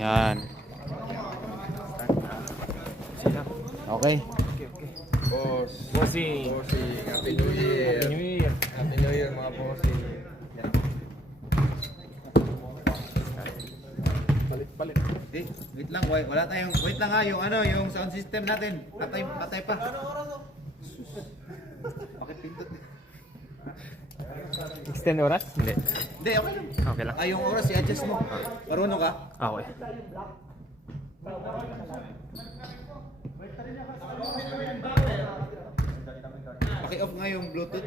Yan. Okay. Boss. Bossing. Bossing. Happy New Year. Happy New Year. Happy New Year mga bossing. Yan. Palit. Di, wait lang, wala tayong, wait lang ha, yung ano, yung sound system natin. Patay pa. Bakit pindot? Extend oras? Hindi. Hindi, okay lang. Okay lang. Yung oras, i-adjust mo. Marunong ka? Okay. Paki-off nga yung Bluetooth.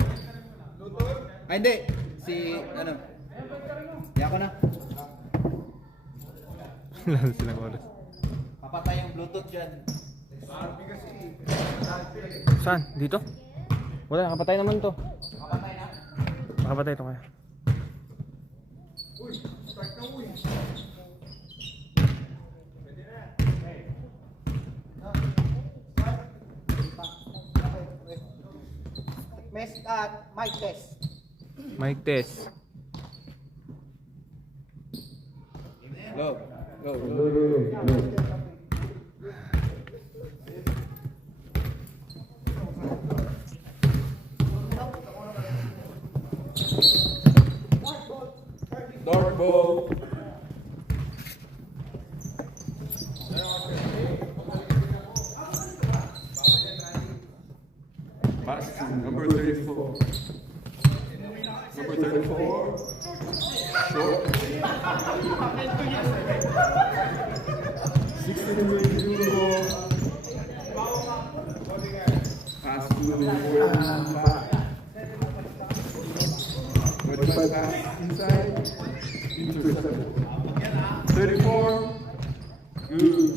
Ay, hindi. Si, ano. Di ako na. Lalo silang oras. Papatay yung Bluetooth dyan. Saan? Dito? Wala, nakapatay naman to. Papatay na. Nakapatay to kaya. Mic test. Mic test. Go. Dark ball. Pass to number 34. Number 34. Short. 16 ball. Pass to 45. 45 pass inside. Intercept. 34. Good.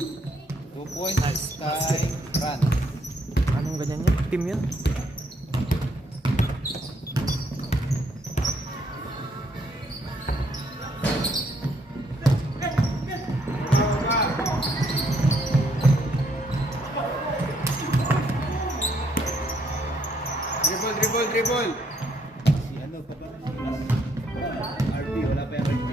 2 points. Sky. Run. Anong ganyan yun? Team yun? Dribble. Si ano pa ba? RP, wala pa yung RP.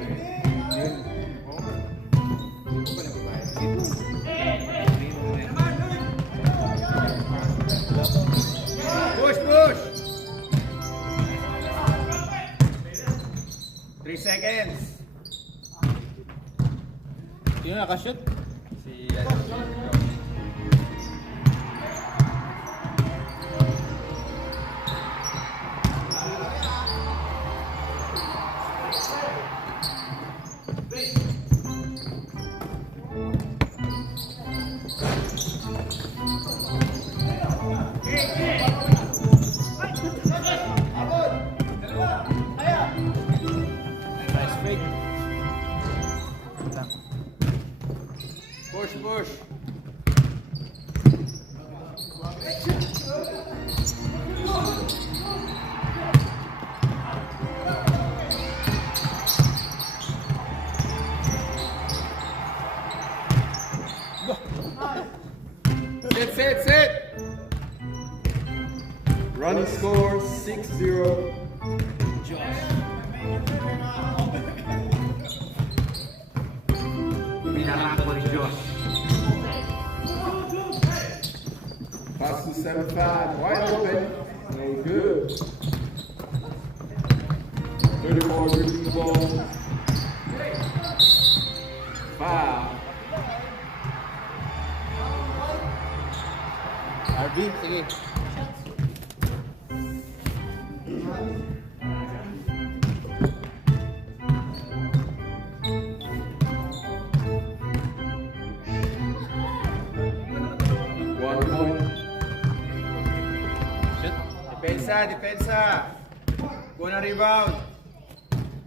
Push! 3 seconds. Sino nakashoot? Si Nice break. Lang. Push. Sit. Running score 6-0. Pinarako ni Josh. Pass to 75. Wide open. No good. 34 gripping the ball. Foul. RB, sige. Depensa. Kuha na rebound.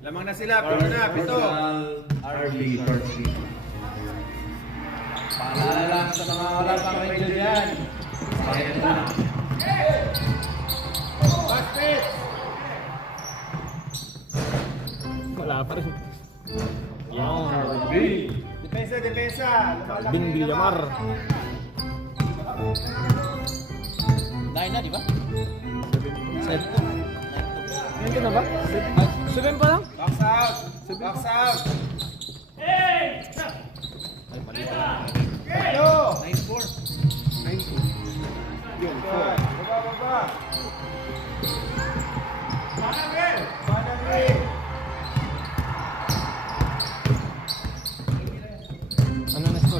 Lamang na sila. Pito. RB, first lead. Paalala lang sa mga wala pang medyo dyan. Bayad na. Pass pitch. Wala pa rin. Yan. Depensa. Bin Villamar. 9 na, di ba? 7. Nandun na ba? 7 pa lang? Box out.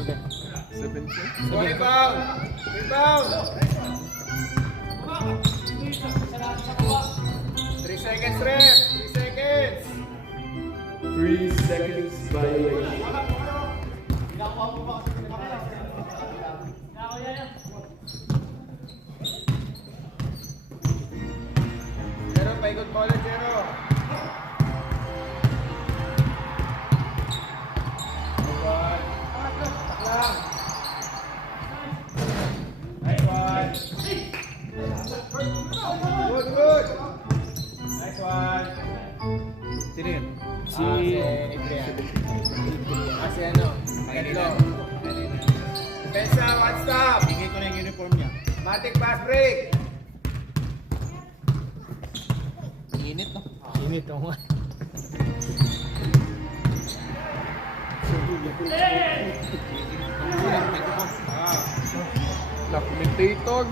One rebound. Rebound. 3 seconds, ref. 3 seconds. 3 seconds violation. Zero, paikot bola, zero. Good, good. Nice one. Sino yun? Si... Si ano? Tatlo. Depensa, one stop. Bigay ko na yung uniform niya. Matic pass break. Init, no? Init ako nga. Documentation.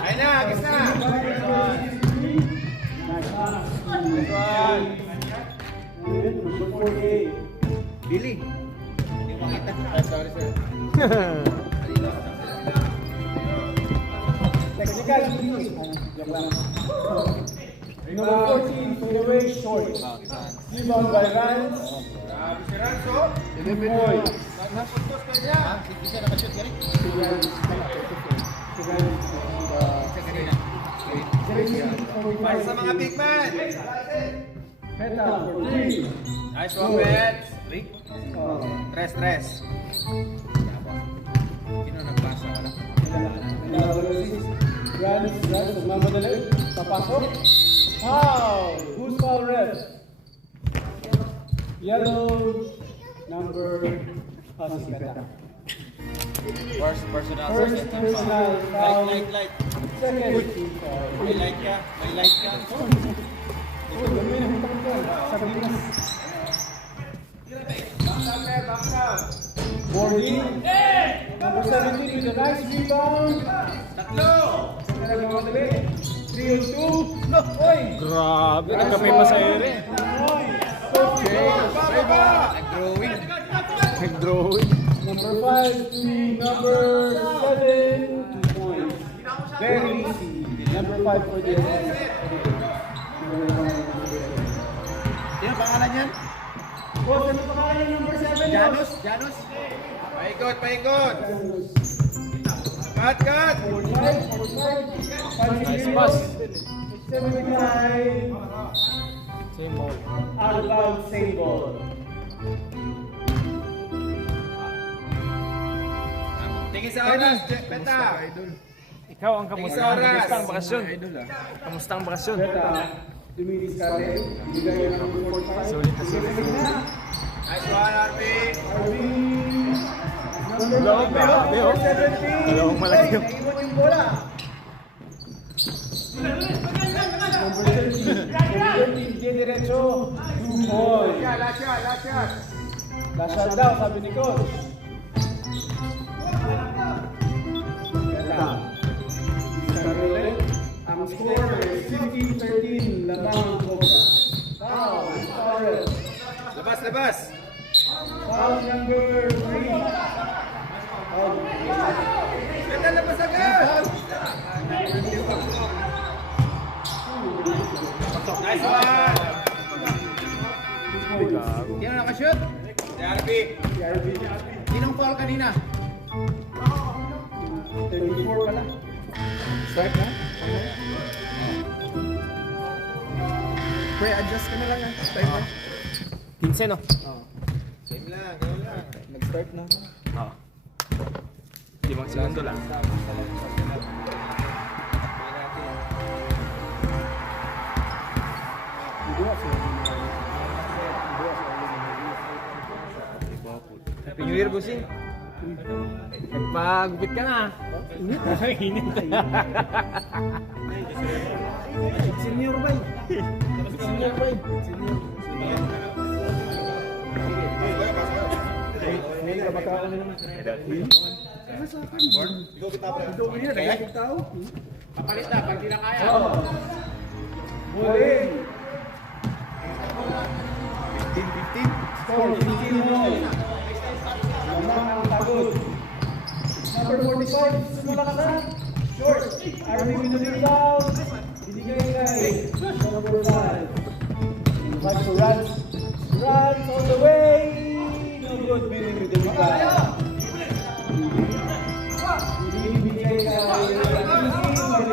Ayun na, agis na. Nice one. Billy. Hindi mo makita. Ay, sorry, sir. Number 14, fadeaway short. Rebound by Vance. Grabe si Ranzo. 11 points. Nagputos ka niya. Hindi siya nakashoot ka rin? Siya kanina. Para sa mga big man. Peta for 3. Nice one, Pets. Tres, tres. Sino nagpasa? Wala. Rans, magmamadali. Papasok. Foul! Who's foul, ref? Yellow, number... si Peta. First personal. First personal foul. Light. Second team foul. May light ka. May light ka. Uy, dami na hutang ko. Sa Pinas. Back up. Boarding. Number 17 with a nice rebound. Tatlo. Nagmamadali. 3 on 2. Look, oy! Grabe, nagkamay pa sa ere. Baba. Nag-drawing. Nag-drawing. Number 5 to number 7. 2 points. Very easy. Number 5 for the Sino pangalan yan? Boss, ano pangalan ng number 7? Janos? Janos? Paikot, paikot. Cut, cut. 45. Nice pass. 75. Same ball. Out of bounds, same ball. Tingin sa oras, Peta. Ikaw ang kamusta? Tingin sa oras. Kamusta ang bakasyon? Kamusta ang bakasyon? Peta, lumilis ka rin. Bigay yan ng 45. Sulit na sulit. Nice one, RP. Number Dalawang 5, malaki, oh. 17. Dalawang malaki, oh. Naiwan yung bola. Number 13. Number 13, Gay Diretso. 2 points. Last shot, last shot. Last shot daw, sabi ni Coach. Peta. Start ulit. Ang score is 15-13. Lamang ang Cobra. Foul. Foul. Labas, labas. Foul number 3. Foul. Peta, labas agad. Nice one. Sino nakashoot? Si RP. PRB. Sinong foul kanina? 34 pala. Start na? Pre-adjust ka na lang yan. Time na. 15, no? Same lang, gano'n lang. Nag-start na. Oo. 5 segundo lang. Happy New Year, Busing. Nagpagupit ka na. Init. Init. Senior ba? Senior boy. Ngayon ka baka ano naman. Ito ko niya, dahil yung tao. Papalit na, pag di na kaya. Bowling. 15-15. Score 15-1. Lamang ang tagod. Number 45, Sumalakasa. Short. Arvin with the rebound. Binigay kay number 5. Back to Rans. Rans all the way. No good, Billy with the rebound. Binigay kay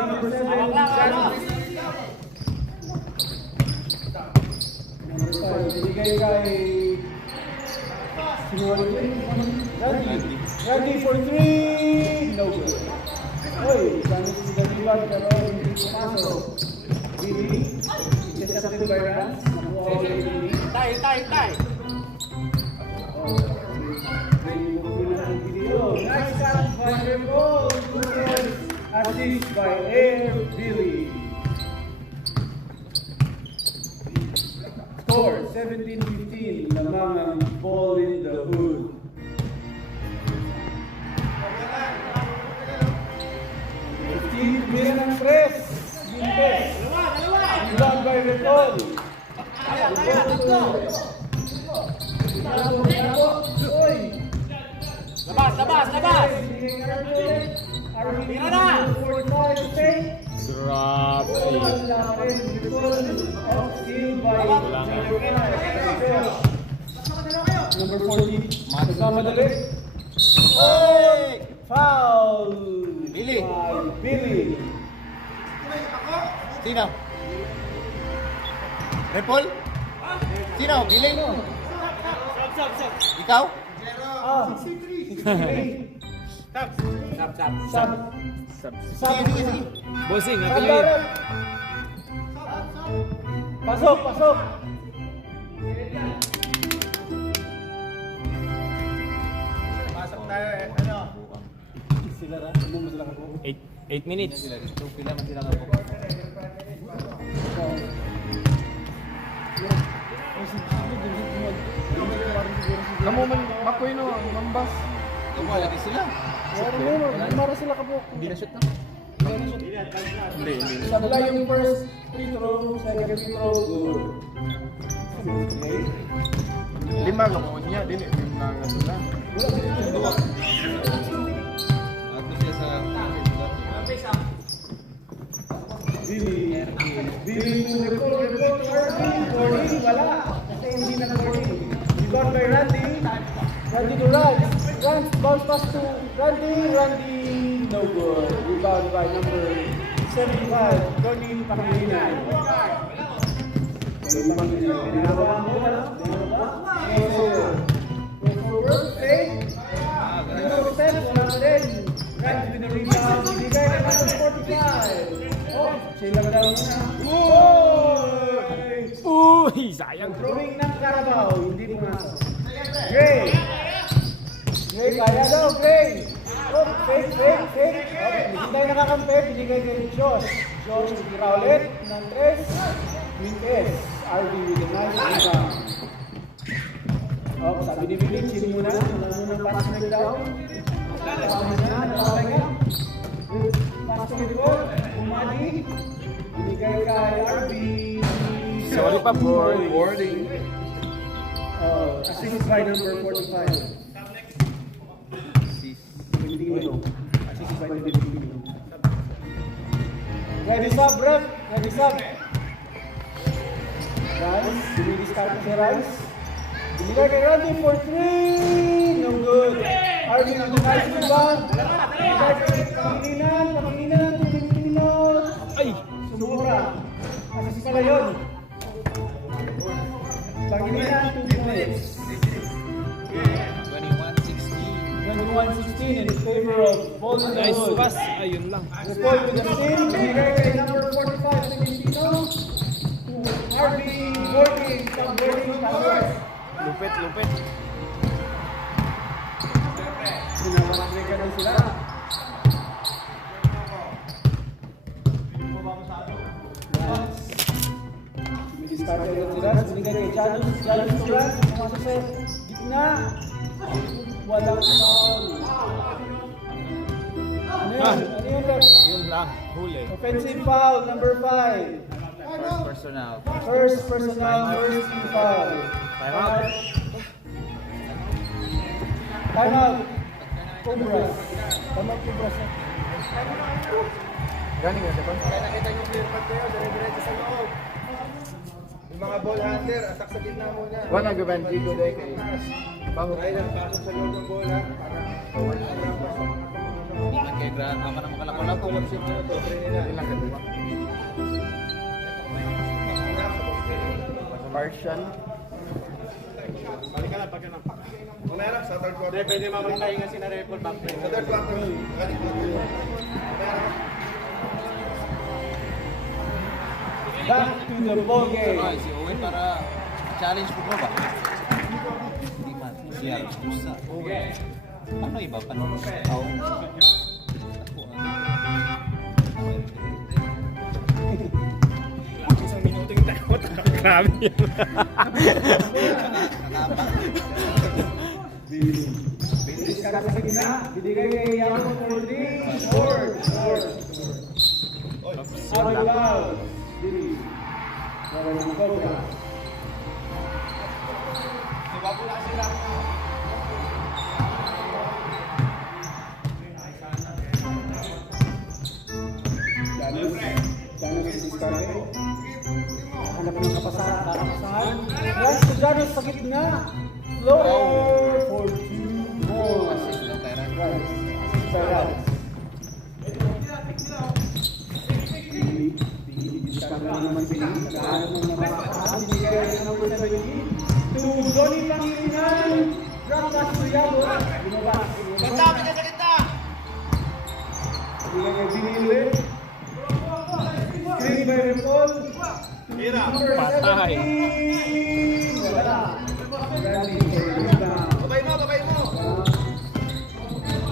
number 7. Number 5, binigay kay Randy for 3. No good. Oy, Randy is the rebound pero hindi pumasok. Billy, intercepted by Rans. Nakuha ulit Billy. Tay. Nice catch by Rebol. Assist by Air Billy. Score 17-15. Lamang ang ball in the hood. Miss ng press. Mintes. Rebound by Rebol. Oy. Labas! Tira na! Grabe. Number 40. Magkamadali. Oy! Foul! Billy. By Billy. Sino? Repol? Sino? Billy? Ikaw? Ah. 63. Sab. Sige. Bossing, happy new year. Pasok. Pasok tayo Sila ra. Ano mo sila kako? 8 minutes. Pila man sila nga po. Kamu man bakoy no, mambas. Gawa lagi sila. Mara sila ka po. Hindi na shoot na. Hindi. Sabla yung first free throw, second free throw, good. Okay. 5 ka mo niya, dili. 5 nga sila. Dua. Ato siya sa Billy to report, Cordy, wala. Kasi hindi na Cordy. Rebound by Randy. Randy to Rans, bounce pass to Randy, no good. Rebound by number 75, Cordy Pangilinan. Pinagawa mo na. Forward, fake. Number 10, wala na rin. Rans with the rebound. Binigay kay number 45. Oh, sila ba daw muna? Uy, sayang. Throwing ng Carabao, hindi pumasok. Gray, kaya daw, Gray. Oh, fake. Okay, hindi tayo nakakampi, binigay kay Josh. Josh, tira ulit ng 3. Mintes, RD with a nice rebound. Oh, sabi ni Billy, chill muna. Wala munang pass breakdown. Pass to the ball, Umadi. Binigay kay RB. Sorry pa, boy. boarding. Assist by number 45. Filipino. Assist by the Filipino. Ready sub, ref. Ready sub. Rice. Dinidiscount si Rice. Binigay kay Randy for 3. No good. RB with the nice rebound. Binigay kay Pangilinan. Ay! Sumura. Assist pala yun. Pangilinan, 2 points. 21-16 in favor of Bolton Nice Wood. pass. Ayun lang. Report to the team. Binigay kay number 45 Filipino. RB boarding. Towers. Lupit. Pinapasok na sila. Start ulit sila. Binigay kay Janus. Turan. Pumasok sa gitna. Walang foul. Ano yun, ref? Yun lang. Huli. Offensive foul, number 5. Personal. First personal, first team foul. Time out. Time out. Cobras. Time out, Cobras. Galing nga, Stefan. Kaya nakita yung clear pad kayo, dire-diretso sa loob. Yung mga ball handler, atak sa gitna muna. Wala gaban dito dai kay. Bago Kaya lang, pasok sa loob ng bola para wala na lang pasok mga Iman kay Gran, ako na makalako-lako. tulog siya muna, dobre nila. ilang kadua. Partial. Balik ka lang, pagka na. Mamaya lang, sa third quarter. Pwede mamatay nga si na Repol back play. Sa third quarter, galing quarter. Back to the ball game. Ay, si Owen para challenge po ba? Hindi man. Siya, gusto. Ano iba pa? Ako. Isang minuto yung takot. Grabe yan. Bilis ka sa gina. Binigay kay Yamo for 3. Short. Out of bounds. Bilis. Para ng Cobra. Janus diskarte. Hanap ng kapasahan. Yes, to Janus sa gitna. Floor for 2 balls. Right. Sarap. Diskarte naman sila. Nakahanap ng mga binigay ng number 17 to Johnny Pangilinan. Drop pass to Yabo. Binabas. Kasama ka sa kita! Binigay kay Billy ulit. Screen by Repol. Number 17. Wala. Randy for rebound. Babay mo!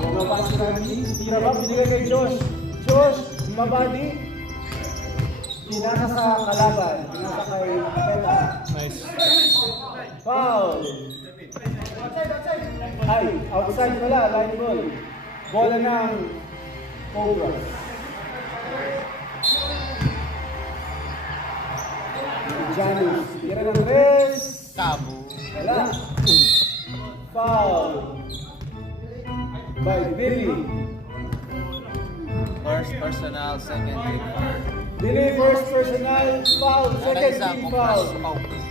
Bumaba si Randy. Tira ba? Binigay kay Josh. Josh, mabadi. Pinasa sa kalaban. Pinasa kay Pela. Nice. Foul. Ay, outside pala. Line ball. Bola ng Cobra. Janus. Tira ng 3. Tabo. Wala. Foul. By Billy. First personal, second team foul. Billy first personal foul. Second team foul.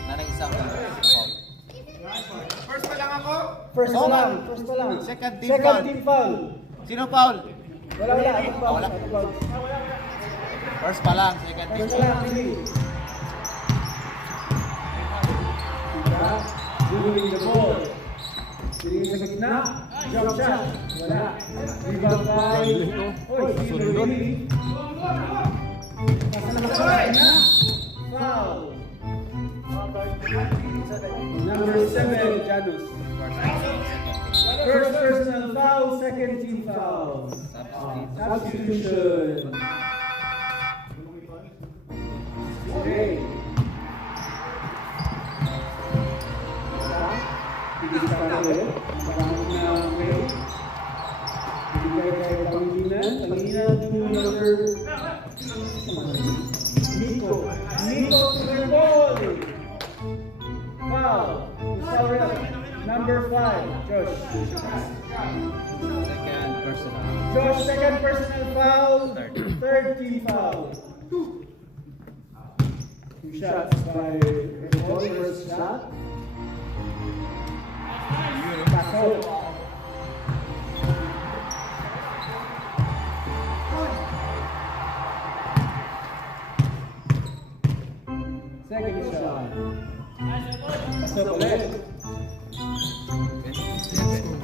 Nanay isang foul. First pa lang ako. First pa lang. First pa lang. Second team Second foul. team foul. Sino foul? Wala. Anong foul? Wala. Anong foul? First pa lang, second team First pa lang. Billy. Doing the ball. Piling sa gitna. Jump shot. Wala. Rebound by... Oy, sino Billy? Pasa na na. Foul. Number 7, Janus. First personal foul, second team foul. Substitution. Okay. Tigil ka ulit. Maraming na okay. Bigay kay Pangilinan. Pangilinan to number... Nico to the ball. Foul. Saurel. Number 5, Josh. Second personal. Josh, second personal foul. Third team foul. 2 shots by Repol. First shot. Pasok. Second shot. Pasok ulit.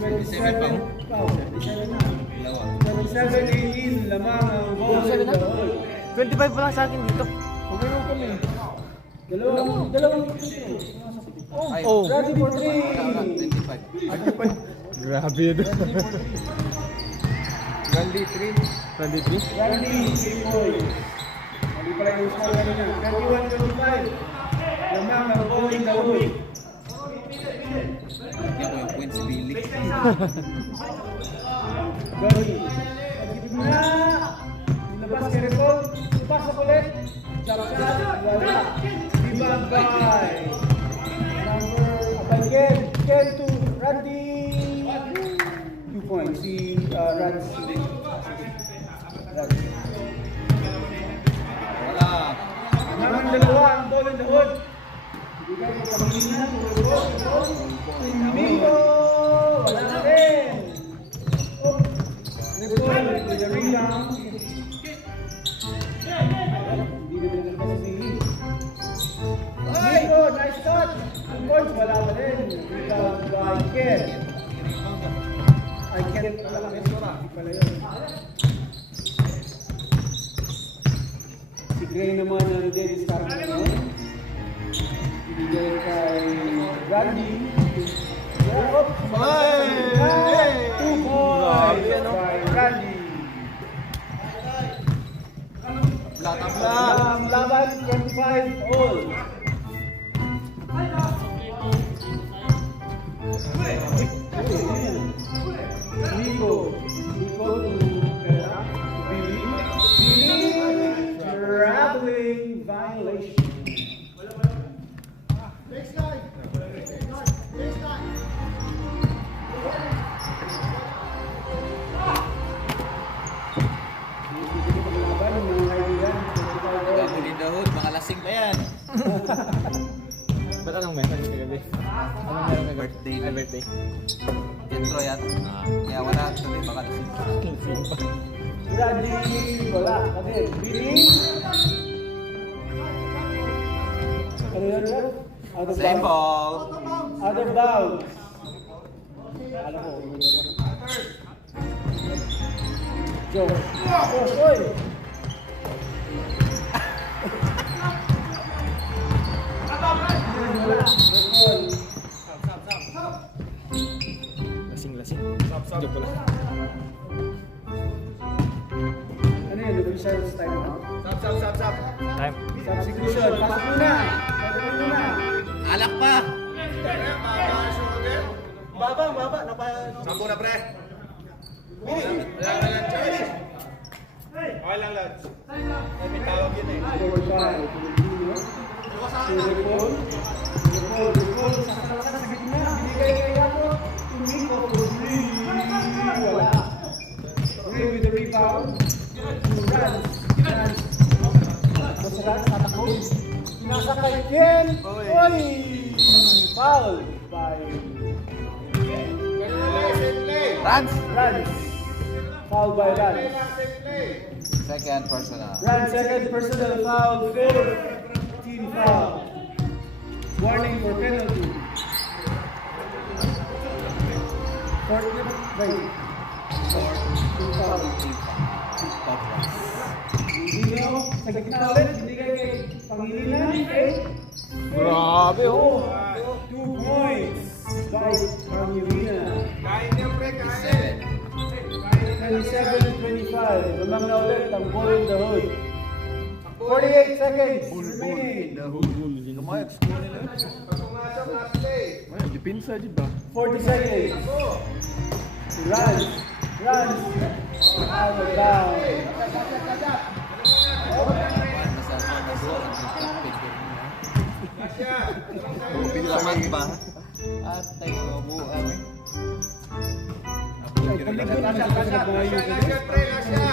27 foul. Foul. 27 na. Dalawa. 27-18, lamang ang ball. 25 pa lang sa akin dito. Pagano kami. Dalawang Ay, Oh. ready for 3. 25. Grabe yun. Gandhi 3. 23? Randy, 3 points. Mali pala yung score kanina. 21-25. Lamang ang ball in the hood. Hindi ko yung points Billy. Gani. Pagkita na. Nilabas kay Repol. Pasok ulit. Jump shot. Wala. Rebound by number... Ken to Randy. points. Si Rans. Rans. Wala. Naman dalawa ang ball in the hood. Bigay ko pamilya. Bingo! Wala na rin. Oh. Nicole with the rebound. Hindi na nagkakita sa singin. Bingo! Nice touch! Ang points wala pa rin. Rebound by Ken. Ay, Ken pala lang. Hindi pala yun. Si Gray naman ang Dennis Carmen. Ibigay kay Randy. Up! Hey! 2 points by Randy. Tabla. Ang laban, 25 all. Nico. Nico to Billy. Billy. Traveling violation. Double in the hood, mga lasing pa yan. Ba't anong meron ka gabi? Anong meron ka Birthday. Ay, birthday. Intro yan. Kaya wala, sabi baka lasing. Randy, wala. Kasi, Billy. Ano yun, sir? Out of Same bounds. ball. Out of bounds. Ano ko? Josh. Josh, oy! Lasing. Joke ko lang. Ano yun? Revision's time now? Sap. Time. Substitution. Pasok muna. Pasok muna. Alak pa. Baba. Sampo na, pre. Okay lang, lads. May tawag yun eh. 4-5. Tulipon. Sa gitna. Binigay kay Yato. Tumiko. Wala. Ray with the rebound. Rans. Masarap. Tatakbo. Nasa kay Ken. Oy! Foul by Rans. Rans. Foul by Rans. Second personal. Run, second personal foul, fourth team foul. Warning for penalty. Fourth, wait. Team foul. Dino, sa gitna ulit, binigay kay Pangilinan. Grabe, oh. 2 points by Pangilinan. Kain niya, pre. Kain. 27-25. Lumang na ulit ang ball in the hood. 48 seconds remaining. Lumayag, school nila. Pumasok, last play. 40 seconds. Runs. Out of bounds. Kasya. Pinlamat ba? At tayo, buwan. Kasya, pre. Kasya.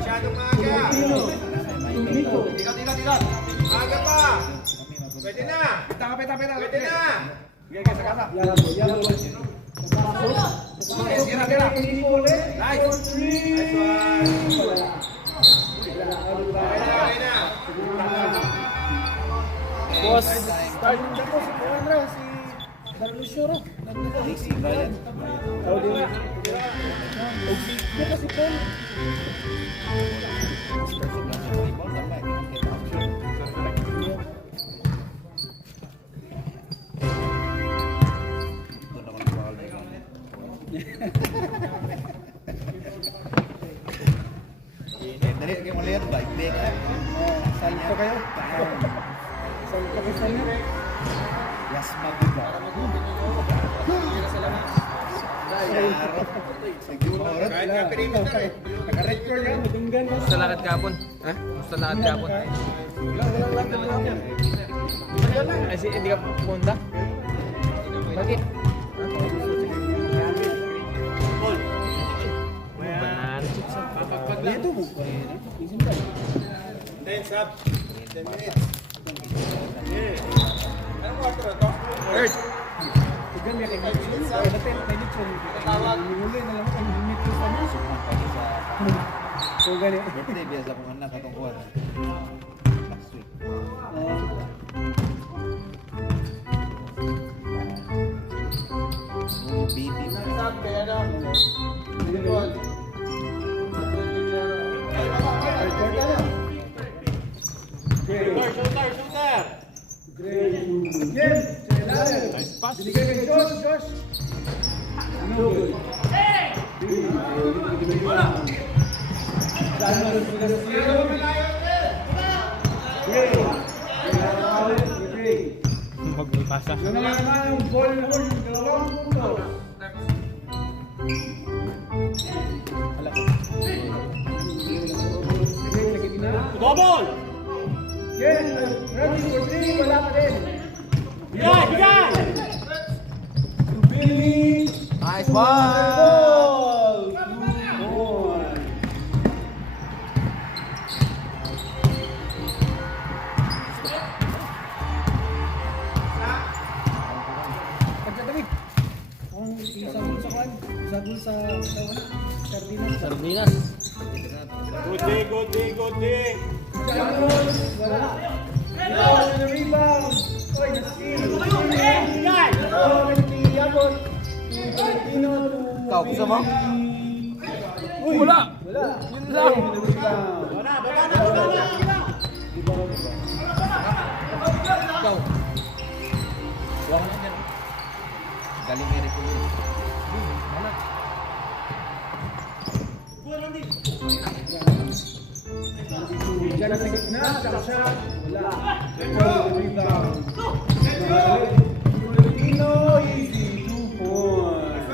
Masyadong maaga. Tumiko. Tikat. Maaga pa. Pwede na. Pwede na. Yabo. Pasok. Tumiko ulit. Nice. Nice one. Okay na. Boss. Start na po si Kuandra, si Darlusyoro. Easy ba yan? Oh, di ba? Ito kasi Paul. Perfect lang sa volleyball. Tama, hindi ko kita action. Doon ako nag-ball. Dali, kayo mo layan ba? Ibig. Saan ito kayo? Saan ito kayo saan ito? Yes, mabuga. Kahit nga perimeter eh. Naka-record yan, madunggan. Gusto lakad kapon? Ha? Gusto lakad kapon? Ay, hindi ka pupunta? Bakit? Ito mo pa rin. Isip ka. 10 sub. 10 minutes. Anong quarter na to? Third. Tigan niya kay Mitchell. Dati kay Mitchell. Huli na lang kay Mitchell sa mga. Sumang pa sa So ganit. birthday biya sa kong anak atong kuwan. Last week. Oh, baby. Sub, kaya daw. Shooter. Nice pass. Binigay kay Josh. No good. Magpasa. Yun na naman yung ball na hul, yung dalawang punto. Double. Yes, ready for three, wala pa din. Bigay. To Billy. Nice Ball! 2-1. Pagkatawid. Kung isang sa kwan, isang sa Sardinas. Sardinas. Good day. Janos, wala. Ikaw na rebound. Oy, na-steal. Bigay. Yabot. Valentino to Ikaw, gusto mo? Uy, Wala. Wala. Yun lang. Ikaw. Kuha mo lang yan. Galing ni Rico yun. Diyan sa gitna, shot. Wala. Rebound. Valentino, easy. 2 points.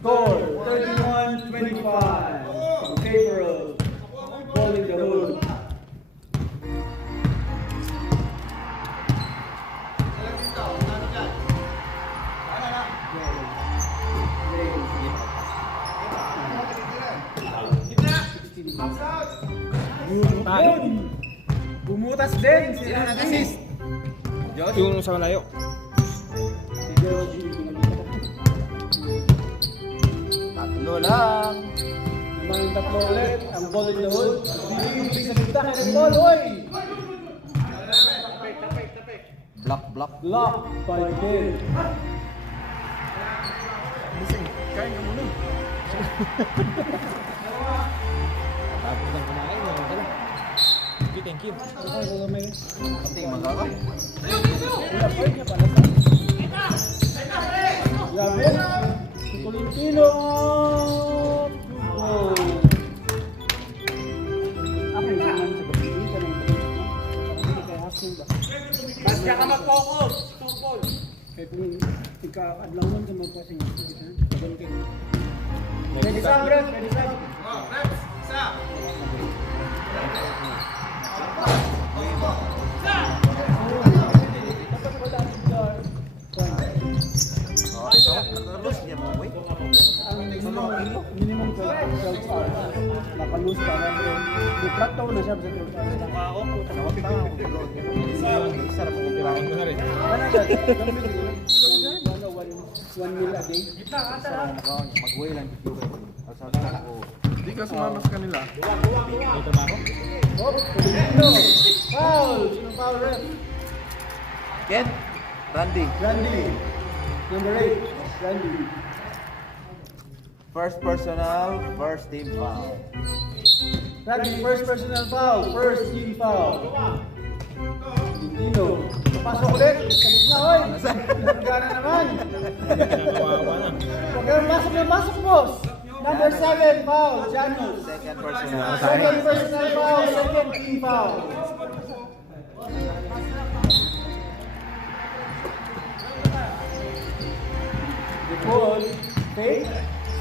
Score 31-25 in favor of Ball in the Hood. Yun. Bumutas din si assist. Yung sa malayo. Tatlo lang. Naman yung tatlo ulit, ang Ball in the Hood. Bibigay sa bintang ng ball, oy! Block. Block by Bill. Kain ka muna. Tapos lang kumain. Thank you. Okay, wala may. Pati magkaka. Wala pa niya pala sa. Grabe. Si Tolentino. Ako yung naman sa pagpili ka ng hindi kay Haskell ba? Basta ka mag-focus. Tungkol. Kaya kung ika-adlangan ka magpasing. Pwede sa, Brad. Pwede sa. Oh, ito. Tapos niya mo, wait. Minimum 12 hours. Nakalus pa na yun. Di-plato na siya sa 12 hours. Nawag pa ako. Isa na po Kailangan ko na rin. Ano yan? Gamit yun. 1 meal a day. Mag-way lang. Sabi ko. Hindi ka sumama sa kanila. Dito ba ako? Oh, Tolentino. Foul! Sino foul ref? Ken? Randy. Randy. Number 8. Randy. First personal, first team foul. Randy, first personal foul. First team foul. Tolentino. Pasok ulit. Sa gitna, oy. Nagana naman. Kawawa na. Pasok na pasok, boss. Number 7 foul. Janos. Second personal. Second personal foul. Second team foul. The ball. Fake.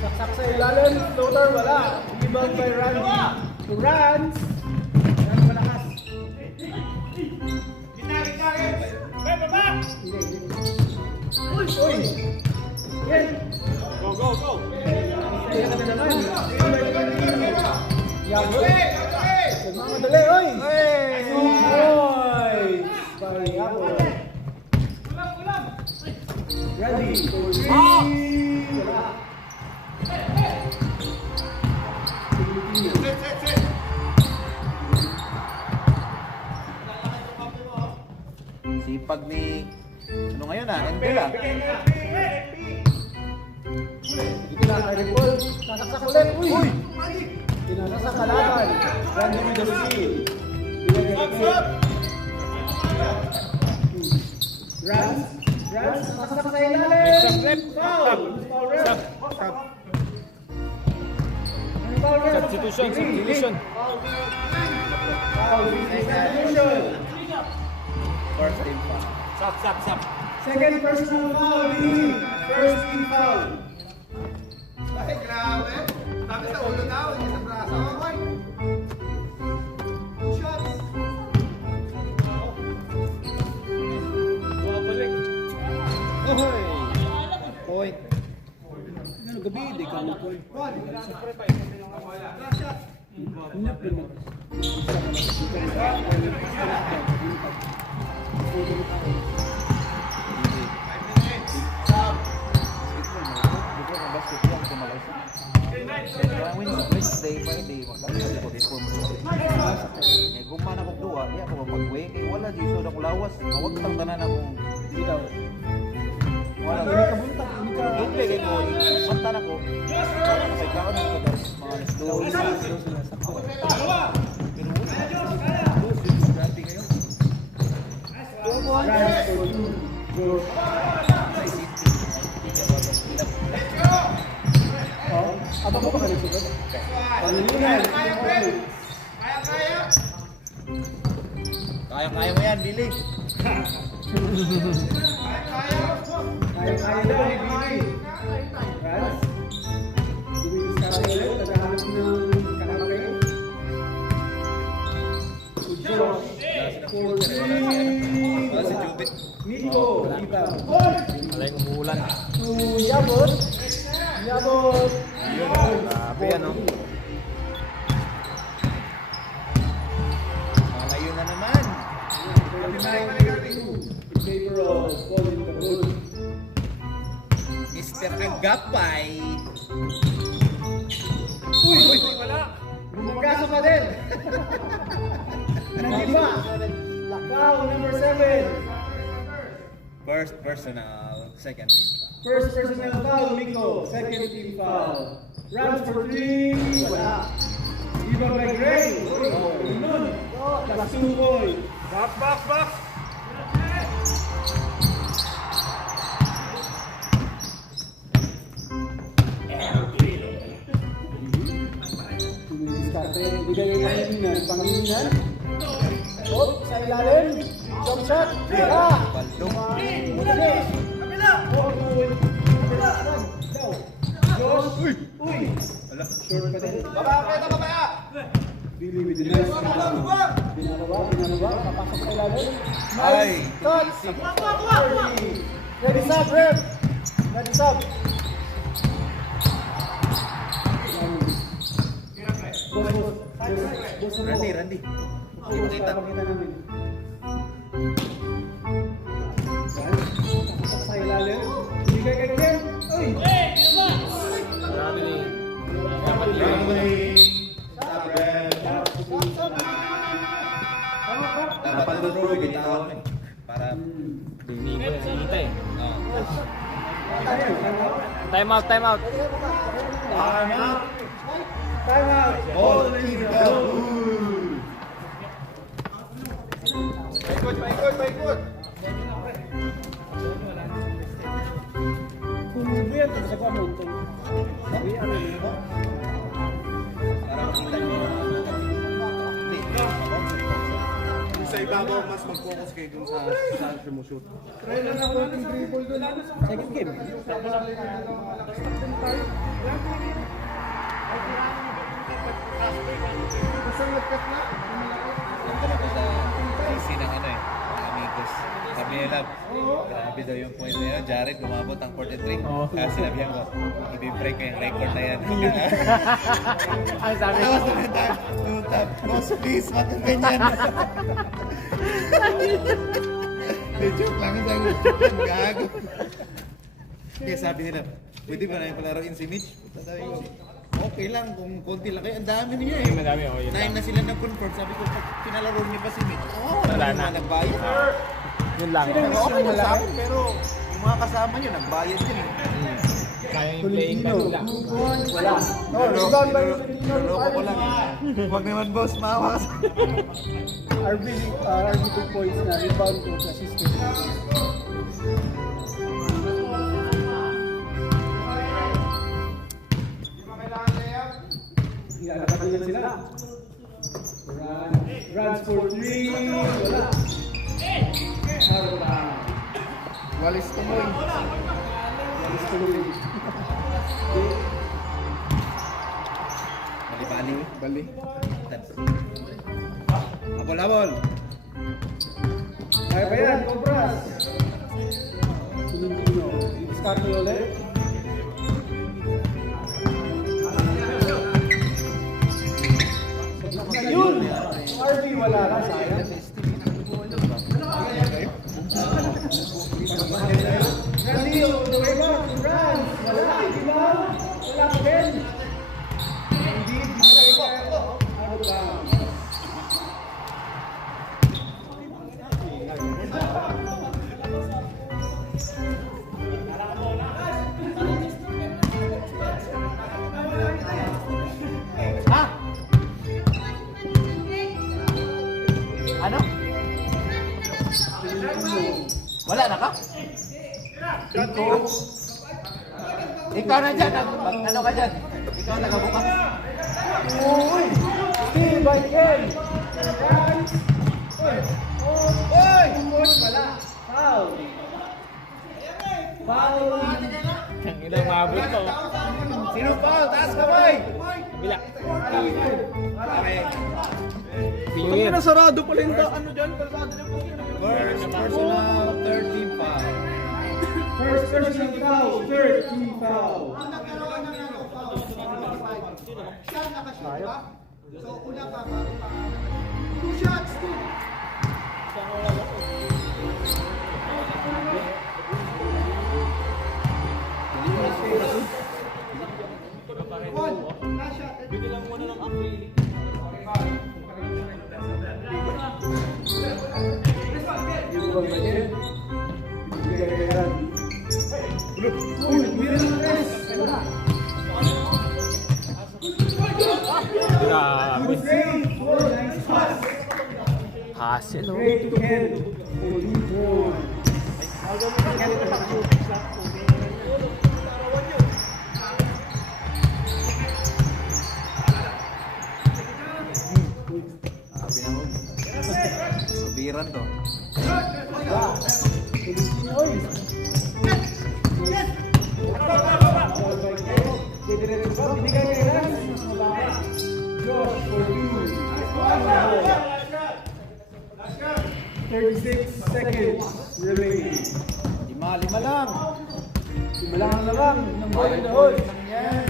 Saksak sa ilalim. Floater, wala. Rebound by Randy. To Rans. Rans malakas. Hindi. Uy! Yan! Go. Sipag ni... Ano ngayon ah? Endel ah. Dito na kay Ripol. Nasaksak ulit. Uy! Tinasa sa kalaban. Brandon with the steal. Rans, nasaksak sa ilalim. Foul! Foul ref. Ano foul ref? Substitution, substitution. Foul, substitution. First team pa. Sap. Second personal foul, Billy. First team foul. Ay, grabe. Sabi sa ulo daw, hindi sa braso. Ay. Shots. Ohoy! Point. Ano gabi, di ka mag-point. Wednesday, Friday, magkakalit ko reform mo. Eh, gumana kong duwa, di ako mag-way. Kaya wala, di so akong lawas. Huwag tang tanan akong bitaw. Wala. Doble kayo ko, banta na ko. Wala na kay kaon ako daw. Mga stories. Pero wala. Grabe kayo. Abang ko pa ka nagsugat? Pangilinan. Kaya mo yan, Billy. Kaya daw ni Billy. Rans? Duwing sa ulit, naghahanap ng kanape. Josh. Si Jubit. Nico. Iba. Alay umuulan. Yabot. Yabot. Grabe yan, no? Malayo na naman. In favor of Colin Cabot. Mr. Agapay. Uy! Bumagasa pa din! Nag-iba! Lakaw, number 7. First personal, second team. First personal foul, Miko. Second team foul. Runs for 3. Wala. Iba by Gray. Nun. Last 2 points. Box. Diskarte. Bigay ng Pangilinan. Pangilinan. Oh, sa ilalim. Jump shot. Wala. Baldong. Josh. Uy. Short pa din. Babaya. Billy with the nice binababa. Papasok sa ilalim. Ay. Touch. Ready sub, rep. Ready sub. Randy. Pakita namin. Papasok sa ilalim. Bigay kay Ken. Uy. Grabe ni. Dapat luro, bitaw. Para... Dinimo yan. Hinta eh. Ano? Time out. Time out. All team go. Paikot. Kung buyan ito sa kamot. Sabi ano yun ba? Para makita nyo. Hindi. Sa ibabaw, mas mag-focus kayo dun sa shoot. Try lang ako ng dribble doon. Second game. Nandun ako sa PC ng ano eh. Amigos. Sabi nila, grabe daw yung point na yun. Jared, gumabot ang 43. Kaya sinabihan ko, i-break ko yung record na yan. Ang sabi Tapos ko. tumatap, boss please, wag kang ganyan. Hindi, joke lang. Joke lang, gago. Kaya sabi nila, pwede ba na yung palaroin si Mitch? Sabi ko, okay lang, kung konti lang kayo. Ang dami niya eh. Madami, oh. Yun 9 lang. na sila nag-confirm. Sabi ko, pag pinalaro niyo pa si Mitch, Wala na. nagbayad. Yun lang. Sino yung Pero okay lang sa malaki? akin, pero yung mga kasama nyo, nagbayad din eh. Sayang yung playing time nila. Wala. No, rebound by Loloko ko lang. Huwag naman boss, maawa ka sa RB 2 points na rebound to assist. Nakakatingin sila. Runs for 3. Wala. Walis tumoy. Walis tuloy. Bali-bali. Bali. Abol-abol. Kaya pa yan, Cobras. Sunod-uno. Start mo ulit. Ayun! RG wala lang, sayang. Randy, the way back, runs. Wala, di ba? Wala pa din. Hindi, di ba? Out of bounds. Ha? Ano? Wala na ka? Ikaw na dyan. Ano ka dyan? Ikaw nakabukas. Uy! Steal by Ken! Uy! Wala! Foul! Foul! Ang ina, mabot to. Sino foul? Taas kamay! Kabila. Ang nasarado pala yung ano dyan, kalsada niya po. First personal 13 foul. First person foul! Third team foul! Yung ball ba niya? Bigay kay Randy. Uy! Meron ng press! Wala! Grabe. Great! Oh, nice pass! Hassle, oh. Great to Ken! For you four. Sabi na mo. Subiran to. Oy! Didiretso ba? Binigay kay Rans. Mas mababa. Josh for two. 36 seconds remaining. Lima lang. Simulangan na lang ng ball in the hole. Yan.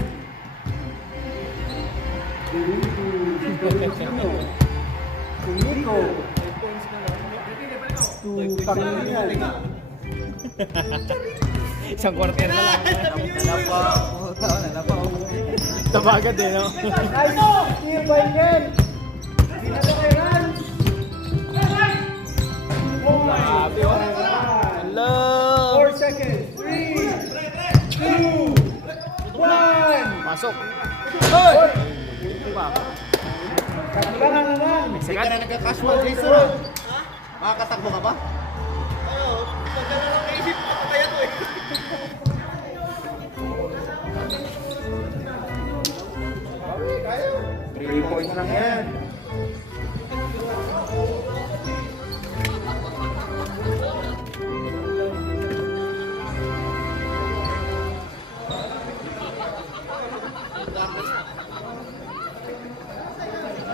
To Nico. To Pangilinan. Isang quarter na lang. Nalapaw. Puta, nalapaw. Tabagad eh, no? Nice steal by Ken. Pinalo kay Rans. Oh my Grabe, oh. God. Hello! 4 seconds. 3, 2, 1. Pasok. Hoy! Katulangan naman. Hindi ka na nagka-casual, Jason. Makakatakbo ka ba? Three points lang yan.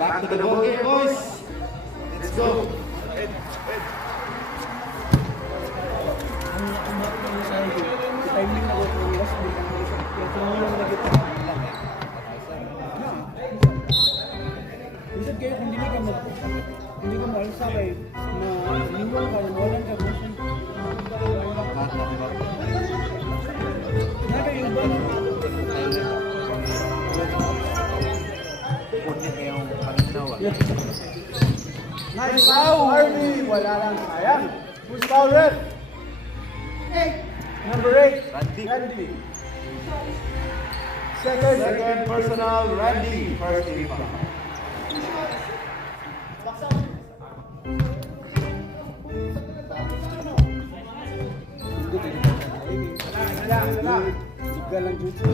Back to the ball game, boys. Let's go. Timing na ko ng last week ang tumulong na kita. Minsan kayo kung hindi ka maalisakay na lingwang ka, walang ka, nagayong ba? Punya yung panginawa. Nice foul! Harvey! Wala lang, sayang. Who's foul ref? Number 8. Randy. Second. Personal, Randy. First team foul. Tiga lang jutsu.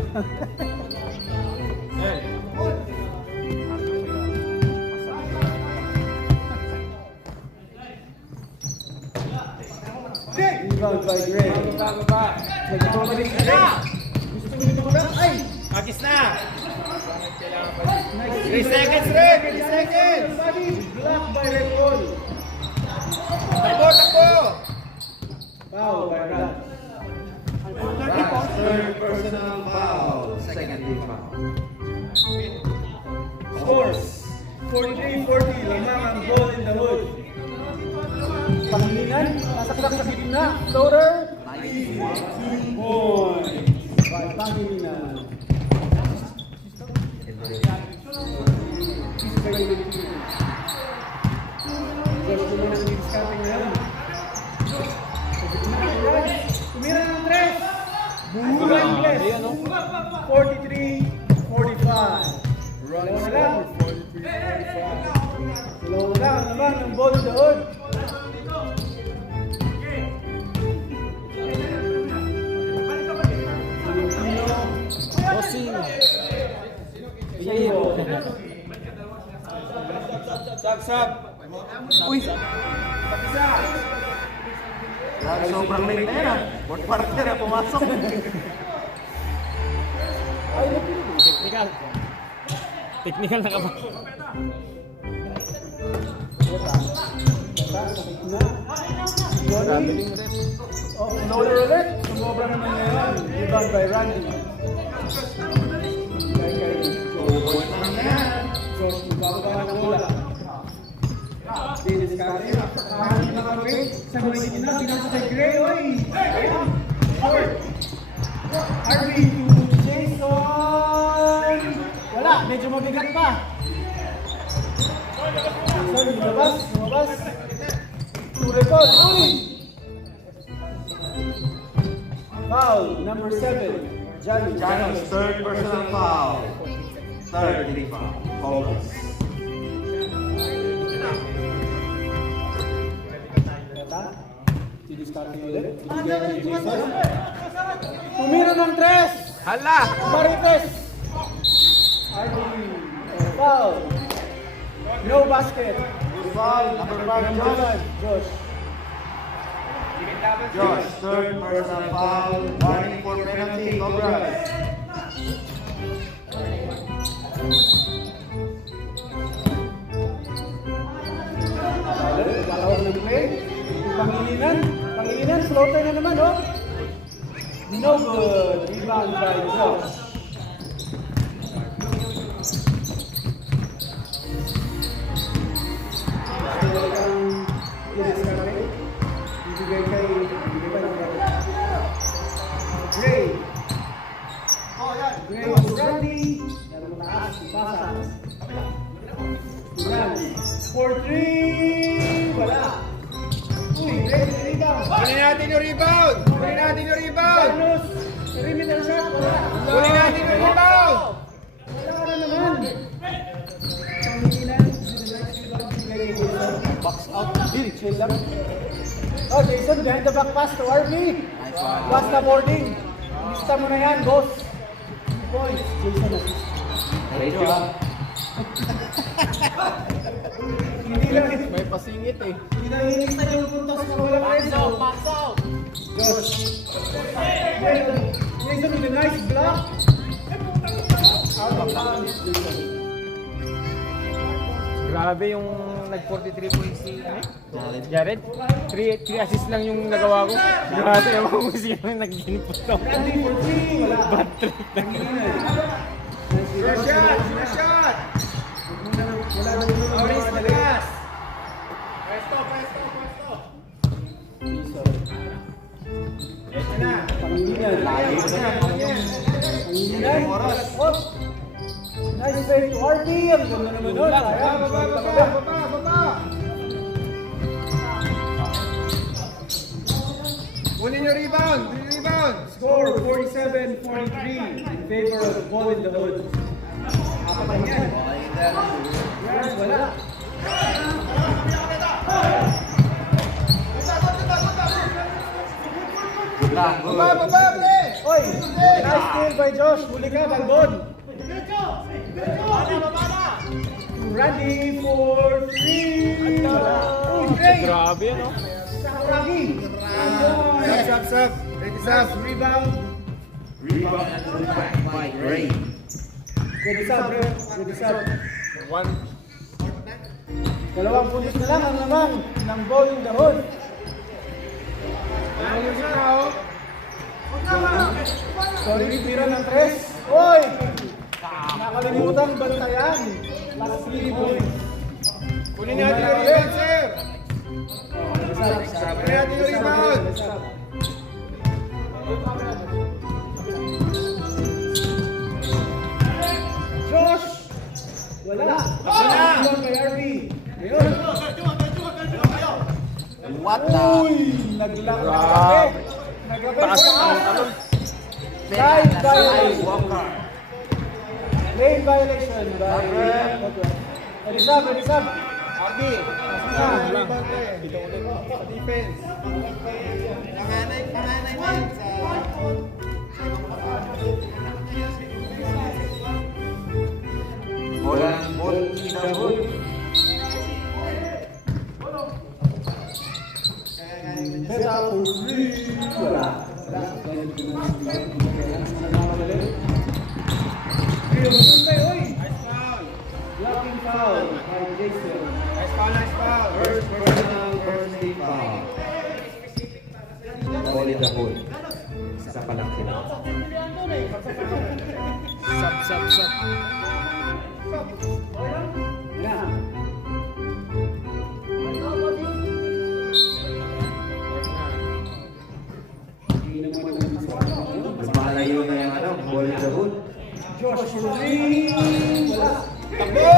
Rebound by Gray. Nagpapabalik si Gray. Gusto mo dito ba? Ay! Agis na! Nice. 3 seconds, Red! 3 seconds! Body block by Red Bull. Takbo, takbo! Foul by Rat. Third personal foul. Second team foul. Scores 43-40. Lamang ang ball in the hood. Pangilinan. Nasaksak sa gitna. Floater. Boy. Pangilinan. Gusto mo nang discarding ngayon. Tumira ng 3. Buhulan bless. 43-45. Slow na lang. Slow na lang naman ang ball in the hood. Bossing. Sab! Uy! Grabe, sobrang late na yan. Fourth quarter na pumasok. Technical. Technical na ka ba? Johnny. Oh, floater ulit. Sumobra naman ngayon. Rebound by Randy. Josh, magbababa ng bola. Diniscarte. Hanap na kami. Sa mga itina, pinasa kay Gray. Oy! Short. RB to Jason. Wala, medyo mabigat pa. Jason, lumabas. To record. Uy! Foul, number 7. Johnny. Janos, third personal foul. Third team foul. Focus. Diniscarte ulit. Ibigay ni Jason. Tumira ng 3. Hala! Marites. RB. Foul. No basket. Foul, number 5, Josh. Josh. Josh, third personal foul. Warning for penalty. Cobras. Kakawag ng play. Pangilinan, floater na naman, oh. No good. Rebound by Josh. Ibigay kay Gray. Gray to Randy. Lalo mataas, pasas. Randy. 4-3. Wala. Uy, Gray, rebound. Kunin natin yung rebound! Kunin natin yung rebound! Carlos, perimeter shot. Wala. Kunin natin yung rebound! Wala ka na naman. Pangilinan. Box out. Bill. Chill lang. Oh, Jason, behind the back pass to RB. Nice one. Basta boarding. Lista mo na yan, boss. Points. Jason assist. Diretso ah. Hindi lang. May pasingit eh. Hindi lang hinihintay yung puntos na walang reso. Josh. Jason with a nice block. Out of bounds, Jason. Grabe yung nag-43 points si Jared. 3 assists lang yung nagawa ko. Grabe, ewan ko kung sino yung nag-ginipot to. Randy for 3. Wala. Bad trip. First shot! First shot! Wala na yung Orange mga na dali. gas! Pwesto, pwesto, pwesto! Yan na! Pangilinan. Pangilinan. Oras. Oh. Nice play to RB. Ang ganda naman nun. Sayang. Baba! Green yung rebound. Green yung rebound. Score 47-43 in favor of Ball in the Hood. Apat lang yan. Yes, wala. Good lang, good. Baba, pre! Oy! Nice steal by Josh. Huli ka, Balbon. Randy for three. Wala. Uy, great. Grabe yan, no? Sakuragi. Sub. Ready, sub. Rebound. Rebound and put back by Gray. Ready sub, bro. Ready sub. One. Dalawang puntos na lang ang naman ng Ball in the Hood. Sorry, tira ng tres. Oy! Nakalimutan bantayan. Last 3 points. Kunin natin yung rebound, sir. Kunin natin yung rebound. Josh! Wala. Wala. Kay RB. Ngayon. What the? Uy! Naglang nagabi. Nagabi sa Live violation. Lane violation by Ready sub, ready sub. RB. Rebound, pre. Defense. Panganay na yun sa... Walang ball in the hood. Set up for three. Wala. Blocking foul by Jason. Nice foul. First personal, first team foul. Ball in the hood. Isa pa lang sila. Sub. Yeah. Lumalayo na yung ano, ball in the hood. Josh for three. Wala. Takbo!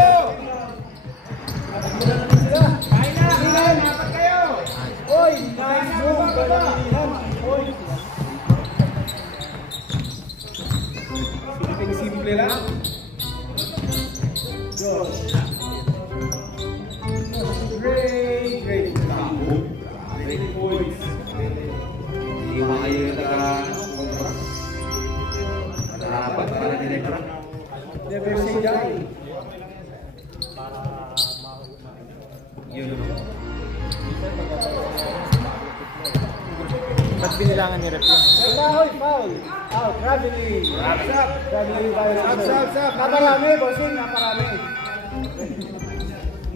Sila. Sinan, dapat kayo! Oy, nice move. Galanilihan. Oy. Simple lang. Josh. Great. Great points. Hindi makayo yung taga Malapad para ni Rekra. Never say die. Yun. Ba't binilangan ni Rep yun? Hoy, foul. Out, Gravely. Gravely violation. Sub. Naparami, bossing, naparami.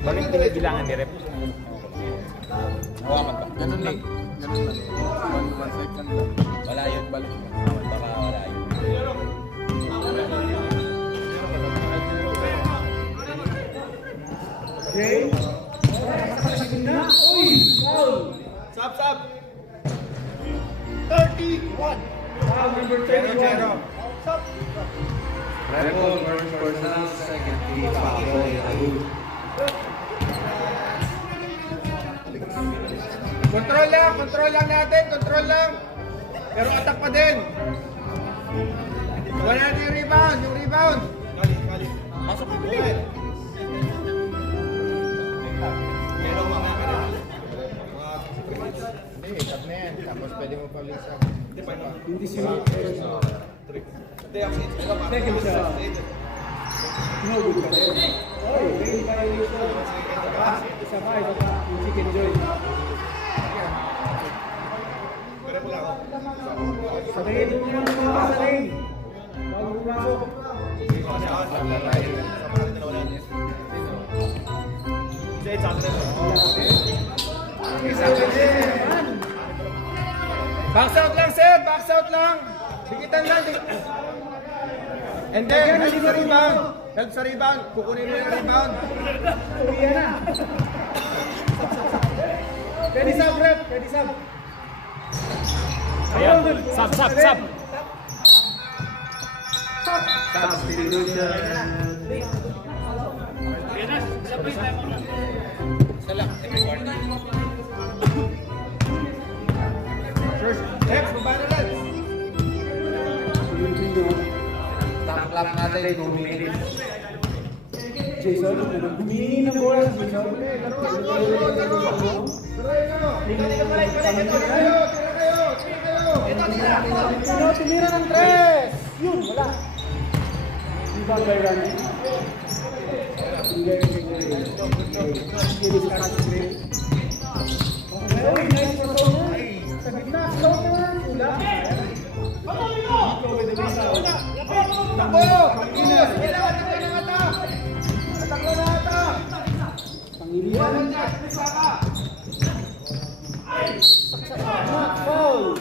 Bakit binibilangan ni Rep? Ganun lang. One second lang. Wala yun, balik. Baka wala yun. Okay. Uy, foul. Sub. 31. Foul number 31. Rebel first personal, second team foul. Ball in the hood. Control lang natin, control lang. Pero attack pa din. Wala natin yung rebound. Pasok ka ulit. Hindi, cut na yan. Tapos pwede mo pag-lisa. Hindi siya. Second shot. No good pa rin. Oy, lane violation. Isa pa. Yung chicken joy. Sa lane, tumulong mo sa lane. Bago pumasok. Box out lang, sir. Box out lang. Bigitan lang. And then, help sa rebound. Help sa rebound. Kukunin mo yung rebound. Uwi na. Ready sub, rep. Ready sub. Ayan, sub. Substitution. Rex, baba na Rex. Filipino. Stop clock natin, 2 minutes. Jason, humingi ng bola si Jason. Filipino, tumira ng 3. Yun, wala. Ibang kay Randy. Okay, nice for Somer. Sa gitna, Somer, wala. Ito with the base out. Takbo! Pilinas! Ataklo na ata! Pangilian. Foul.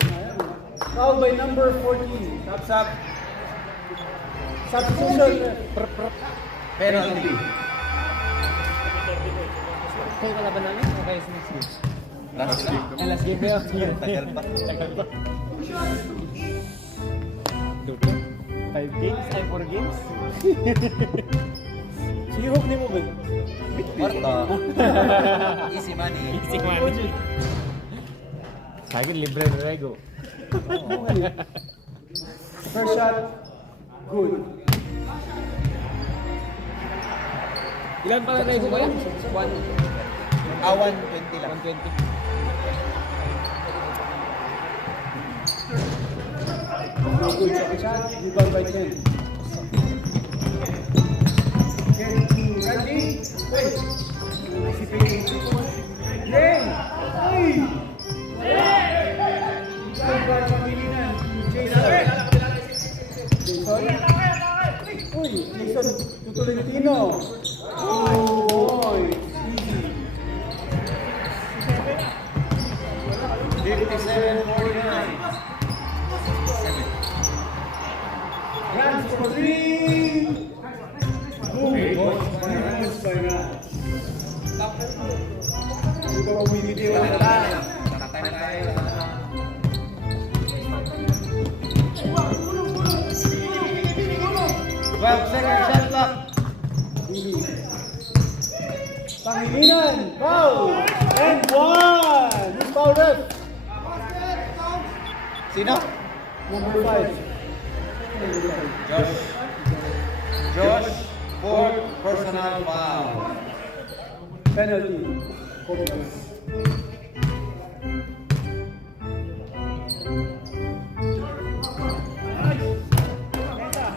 Foul by number 14. Sap. Substitution. Penalty. Kayo kalaban namin? O kayo sa next game? Last week. Ay, last game ba yun? Tagal pa. Tagal pa. Duto. 5 games? Ay, 4 games? Sige, hook ni mo ba? Marta. Easy money. Easy money. Sabi, libre na rego. First shot. Good. Ilan pa na rego ba yan? 120 lang. 120. No good. Second shot. Rebound by 10. Get to Randy. Wait. Anticipating. Yay! Ay! Sobra pamilinan. Jason. Uy, Jason Tutolentino. Oh, boy. Easy. 57-49. Rans for 3. Boom. Rans by Rans. Hindi ko pa video na lang. Tatay tayo. 12 seconds shot clock. Pangilinan. Foul. And 1. Who's foul ref? Sino? Number 5. Josh. Fourth personal foul. Penalty. Corpus.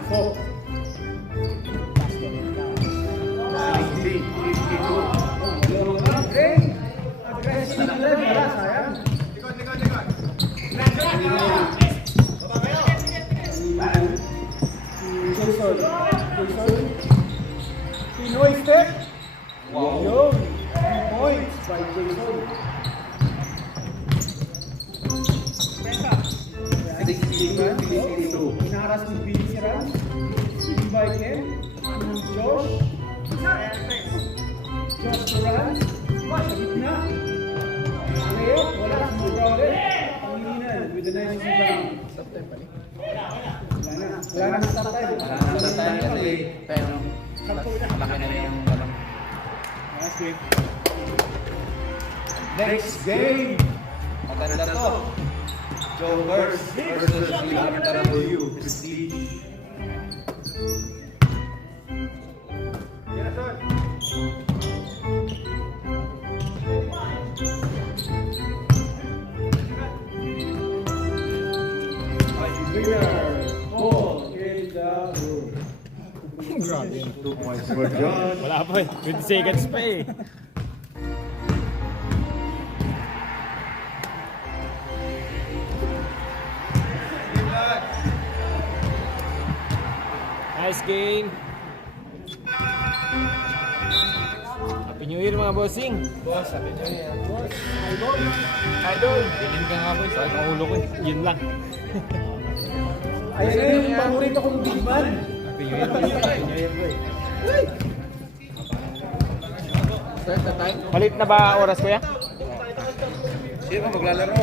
So, aggressive na rin, wala, sayang. Jason. Pinoy step. Wow. Yun. 3 points by Jason. 62. Inaras ni Billy Siran. Billy by Ken. Josh. Josh Turan. Sa gitna. Leo. Wala. Sumubra ulit. Pangilinan with the nice rebound. Stop time pala. Wala na stop time. Sa tayo kasi, pero, malaki na yung alam. Last game. Next game. Maganda to. Jokers versus Liverpool Prestige. Winner. Paul in the room. Grabe. 2 points for John. Wala pa eh. 20 seconds pa eh. Nice game. Happy New Year mga bossing. Boss, sabi niyo yan. Idol. Bilhin ka nga boys. Ay, ang ulo ko. Yun lang. Ayan na yung paborito kong big man. Happy New Year. Happy New Year bro. Palit na ba oras kuya? Sino maglalaro?